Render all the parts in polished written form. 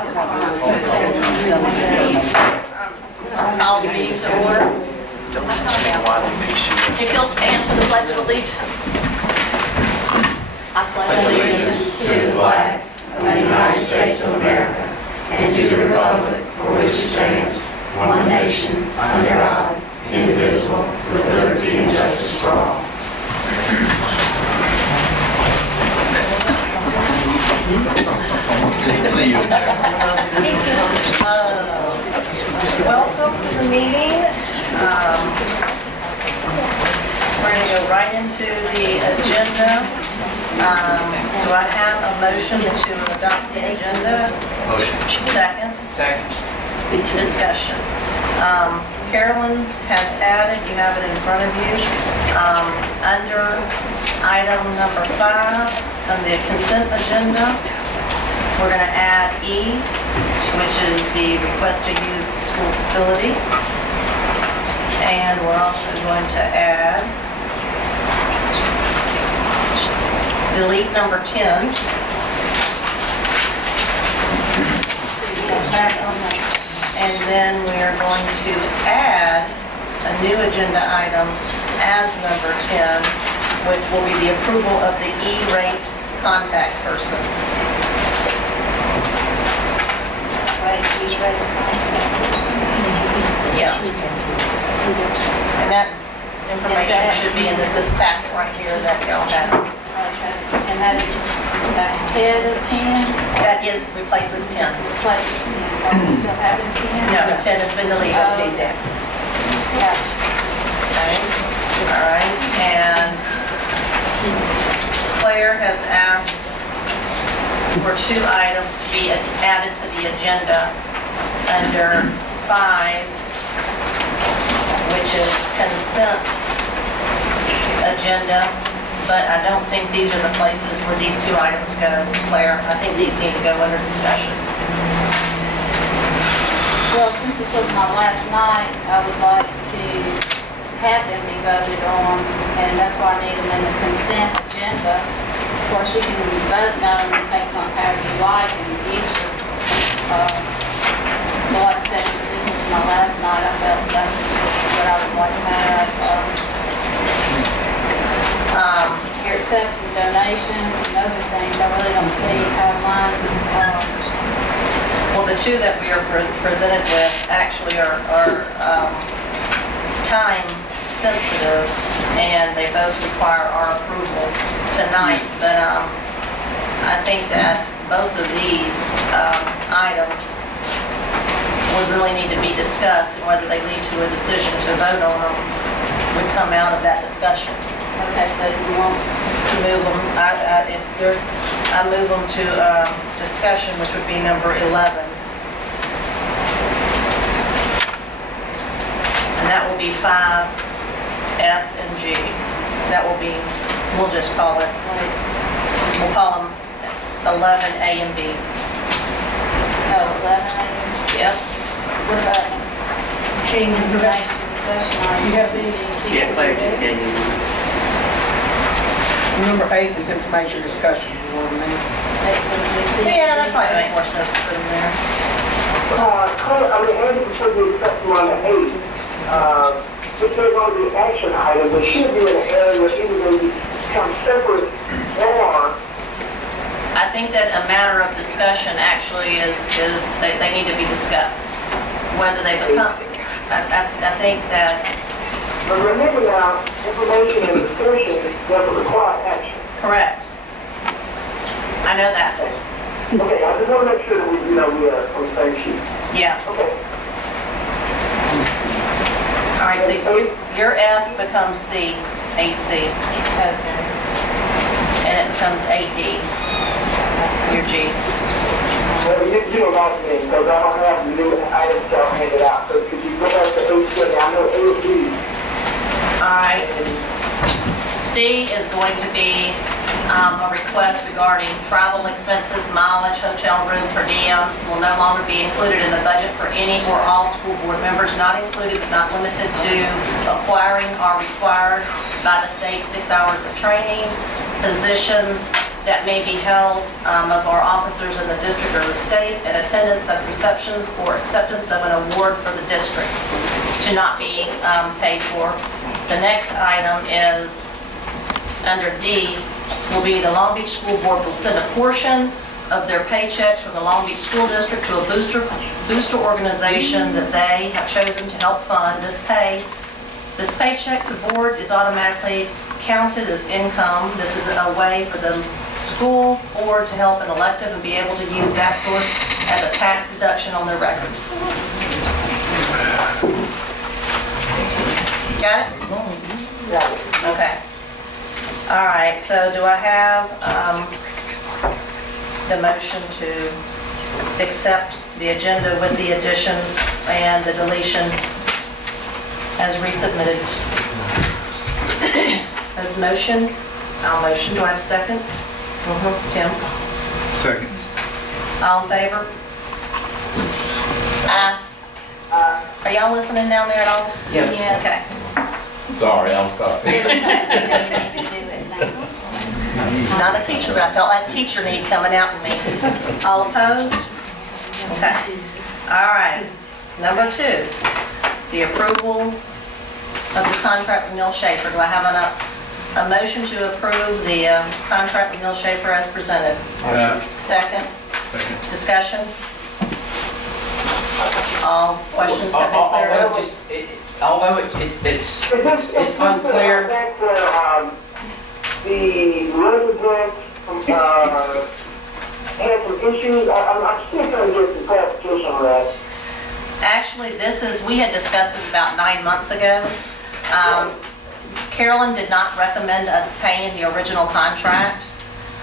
All the meetings are ordered. If you'll stand for the Pledge of Allegiance. I pledge allegiance to the flag of the United States of America and to the republic for which it stands, one nation, under God, indivisible, with liberty and justice for all. Welcome to the meeting. We're going to go right into the agenda. Do I have a motion to adopt the agenda? Motion. Second? Second. Discussion. Carolyn has added, you have it in front of you, under item number 5 on the consent agenda, we're going to add E, which is the request to use the school facility. And we're also going to add, delete number 10. And then we are going to add a new agenda item as number 10, which will be the approval of the E-rate contact person. E-rate contact person? Yeah. And that information should be in this packet right here that y'all have. Okay. And that is Ted of 10? That replaces 10. Replaces 10. Are we still having 10? No, 10 has been deleted. Okay. Gotcha. Okay. All right. And Claire has asked for 2 items to be added to the agenda under 5, which is consent agenda. But I don't think these are the places where these 2 items go, Claire. I think these need to go under discussion. Well, since this was my last night, I would like to have them be voted on, and that's why I need them in the consent agenda. Of course, you can vote no and take them however you like in the future. But like I said, since this was my last night, I felt that's what I would like to have. You're accepting donations and other things. I really don't see how mine. Well, the 2 that we are presented with actually are time sensitive, and they both require our approval tonight. But I think that both of these items would really need to be discussed, and whether they lead to a decision to vote on them would come out of that discussion. Okay, so you want To move them, I move them to discussion, which would be number 11. And that will be 5, F, and G. That will be, we'll just call it, we'll call them 11, A, and B. 11? Yep. What about treating information discussion? You have these? Yeah, Claire just gave you one. Number 8 is information discussion. You want to name? Yeah, that probably make more sense to put them there. Andy said we expect you on the 8th. If there's going to be an action item, there should be an area where either going to become separate or... I think that a matter of discussion actually is they need to be discussed. Whether they become, I think that... But remember now, information and discussion doesn't require action. Correct. I know that. Okay, I just want to make sure that we are on the same sheet. Yeah. Okay. All right, so your F becomes C, 8C. Okay. And it becomes 8D. Your G. Well, you know about me, because I don't have the new items y'all handed out. So could you go back to 8C? I know 8D. All right. C is going to be a request regarding travel expenses, mileage, hotel room, per diems will no longer be included in the budget for any or all school board members, not included but not limited to acquiring or required by the state 6 hours of training, positions that may be held of our officers in the district or the state at attendance at receptions or acceptance of an award for the district to not be paid for. The next item is under D, will be the Long Beach School Board will send a portion of their paychecks from the Long Beach School District to a booster organization that they have chosen to help fund. This paycheck to board is automatically counted as income. This is a way for the school board to help an elective and be able to use that source as a tax deduction on their records. Got it? Okay. All right, so do I have the motion to accept the agenda with the additions and the deletion as resubmitted? A motion? I'll motion. Do I have a second? Tim? Second. All in favor? Aye. Are y'all listening down there at all? Yes. Okay. Sorry, I'm sorry. Not a teacher, but I felt like teacher need coming out in me. All opposed? Okay. All right. Number 2, the approval of the contract with Neil Schaefer. Do I have a motion to approve the contract with Neil Schaefer as presented? Second? Second. Discussion? All questions have been cleared up? Although it's unclear. That's where the residents had some issues. I'm still trying to get some clarification on that. Actually, we had discussed this about 9 months ago. Carolyn did not recommend us paying the original contract,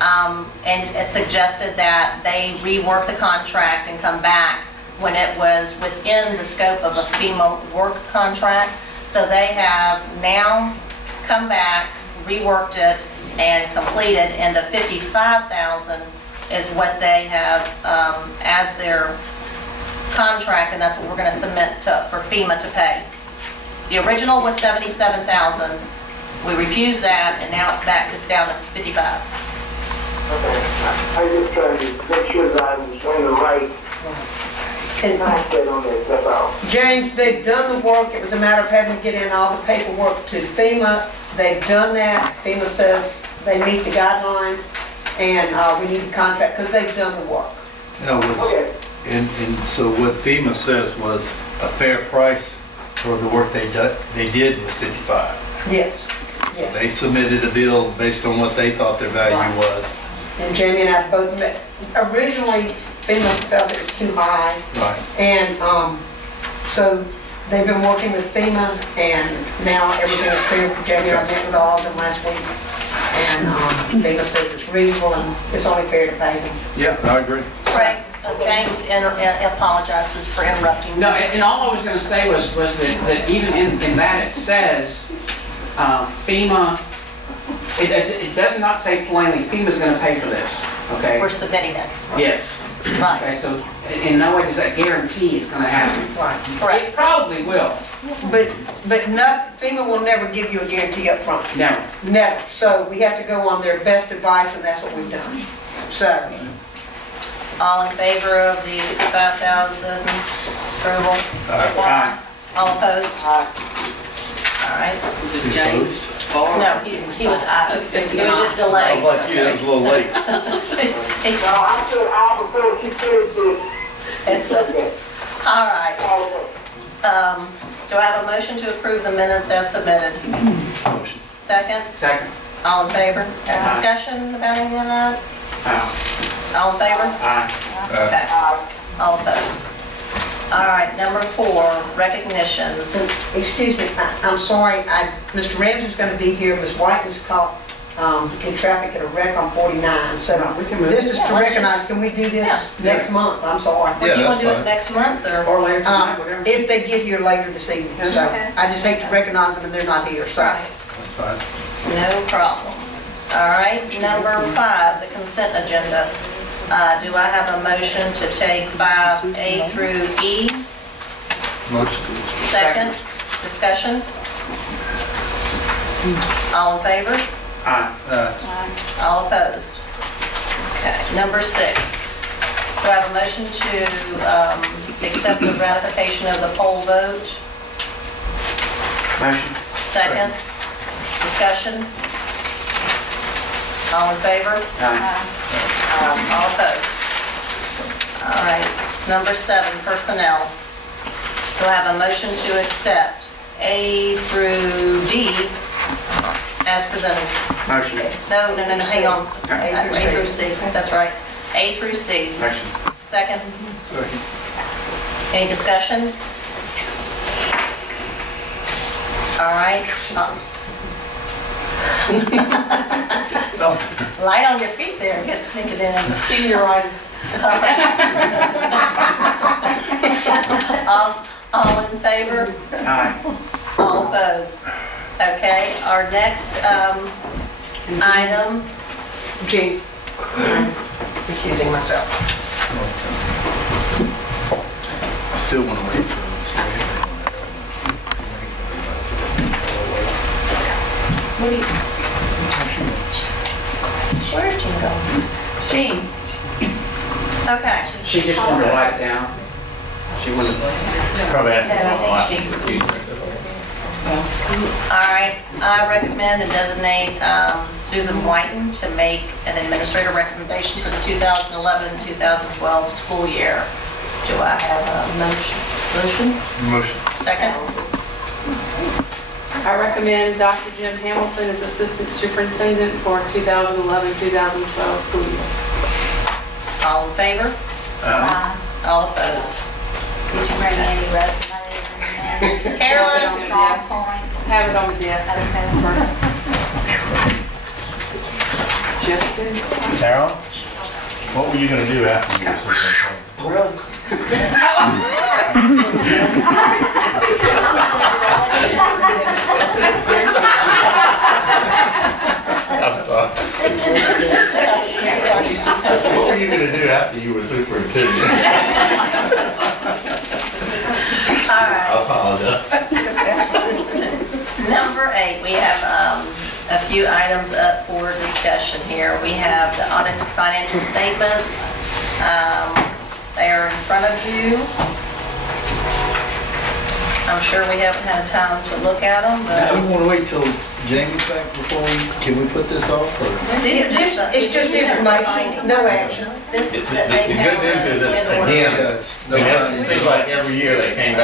and it suggested that they rework the contract and come back when it was within the scope of a FEMA work contract. So they have now come back, reworked it, and completed, and the $55,000 is what they have as their contract, and that's what we're going to submit for FEMA to pay. The original was $77,000. We refused that, and now it's down to $55,000. Okay. I just trying to make sure that I'm on the right mindset on this, that's all. James, they've done the work. It was a matter of having to get in all the paperwork to FEMA. They've done that. FEMA says they meet the guidelines, and we need a contract because they've done the work. That was, Okay. and so what FEMA says was a fair price for the work they did was $55. Yes. So Yes. they submitted a bill based on what they thought their value was. And Jamie and I both met. Originally, FEMA felt it was too high. Right. And so they've been working with FEMA, and now everything is clear. Jamie and I met with all of them last week, and FEMA says it's reasonable and it's only fair to pay them. Yeah, I agree. Craig, James apologizes for interrupting. No, and all I was going to say was that even in that it says FEMA, it does not say plainly FEMA's going to pay for this, okay? We're submitting it. Yes. Right. Okay, so in no way does that guarantee it's going to happen. Right. Correct. It probably will. But FEMA will never give you a guarantee up front. No. Never. So we have to go on their best advice, and that's what we've done. So, All in favor of the $5,000 approval? Aye. All opposed? All right. Is James for? No, he was out. He was just I delayed. was like you, that was a little late. No, I said I before she finished It's, this. all right. Okay. Do I have a motion to approve the minutes as submitted? Motion. Second? Second. All in favor? Any Aye. discussion about any of that? Aye. All in favor? Aye. Okay. All opposed? All right, number 4, recognitions. excuse me, I'm sorry, Mr. Ramsey's going to be here. Ms. White was caught in traffic at a wreck on 49. So We can move. this is to Yeah, let's recognize, can we do this Yeah. next month? I'm sorry. Do Yeah, you want that's to do it fine. next month, or? Or later tonight, whatever. If they get here later this evening. So Okay. I just hate to recognize them and they're not here, so. Right. That's fine. No problem. All right, number 5, the consent agenda. Do I have a motion to take 5A through E? Motion. Second, discussion? All in favor? Aye. All opposed? Okay, number 6. Do I have a motion to accept the ratification of the poll vote? Motion. Second? Discussion? All in favor? Aye. All opposed? All right, number 7, personnel. Do I have a motion to accept A through D as presented? Motion. No, hang on. A through C. A through C, that's right. A through C. Motion. Second? Second. Any discussion? All right. Light on your feet there, just think it in. Senioritis. All in favor? Aye. All opposed? Okay, our next item, Gene, I'm recusing myself. Still want to wait for What do you, where's Jean going? Jean? Okay, She just wanted to write it down. She wanted. Probably No, I think she- all right. I recommend to designate Susan Whiten to make an administrative recommendation for the 2011-2012 school year. Do I have a motion? Motion. Second? I recommend Dr. Jim Hamilton as Assistant Superintendent for 2011-2012 school year. All in favor? All opposed? Did you bring any resumes? Carolyn? Strong points? Have it on the desk. Okay. Justin? Carol, what were you gonna do after you were superintendent? I'm sorry. What were you gonna do after you were superintendent? All right. I apologize. Number 8, we have a few items up for discussion here. We have the audited financial statements. They are in front of you. I'm sure we haven't had time to look at them, Now, but we want to wait till Jamie's back before can we put this off or? This, it's just information, no action. This, The that they good news is it's, have- again, Yeah, it's no it seems like every year they come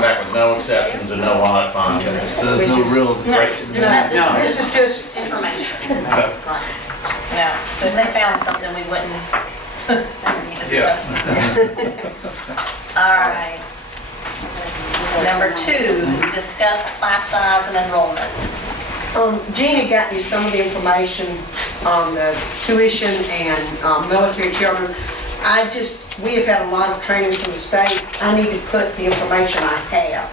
back with no exceptions and no audit findings. So there's no real No, discussion. no, This is just, information. No, if they found something, we wouldn't discuss. All right. Number 2, discuss class size and enrollment. Jean had gotten you some of the information on the tuition and military children. We have had a lot of trainings from the state. I need to put the information I have.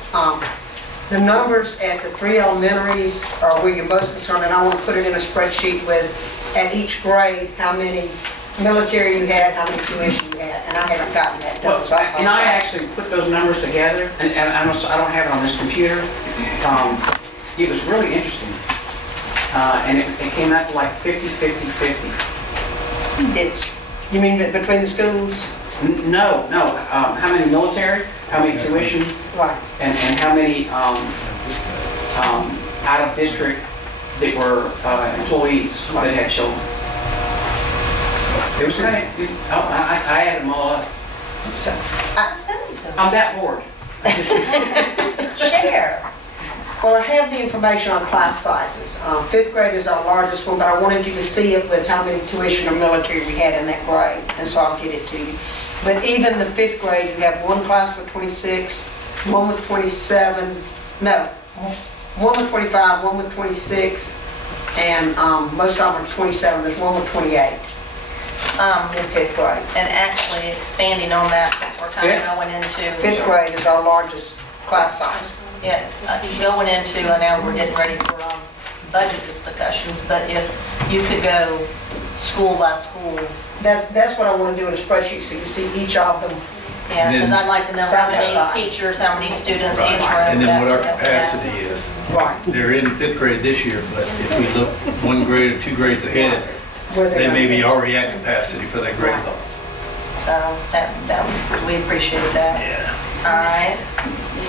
The numbers at the 3 elementaries are where you're most concerned, and I want to put it in a spreadsheet with, at each grade, how many military you had, how many tuition you had, and I haven't gotten that done. Well, so and I actually put those numbers together, and I don't have it on this computer. It was really interesting. And it came out to like 50, 50, 50. You mean between the schools? No. How many military, how many tuition, Right. and how many out of district that were employees that had children. It was great. I added them all up. I'm that bored. Share. Well, I have the information on class sizes. 5th grade is our largest one, but I wanted you to see it with how many tuition or military we had in that grade, and so I'll get it to you. But even the 5th grade, you have one class with 26, one with 27, no, one with 25, one with 26, and most of them are 27. There's one with 28 in 5th grade. And actually expanding on that, since we're kind of Yeah. going into. 5th grade is our largest class size. Yeah, going into, and now we're getting ready for budget discussions, but if you could go school by school, That's what I want to do in a spreadsheet, so you see each of them. yeah, because I'd like to know how Side by side. many teachers, how many students Right. each room. And then what our that- capacity is. Right. They're in 5th grade this year, but if we look one grade or 2 grades ahead, where they're They may gonna be take it. already at capacity for that grade level. So we appreciate that. Yeah. All right.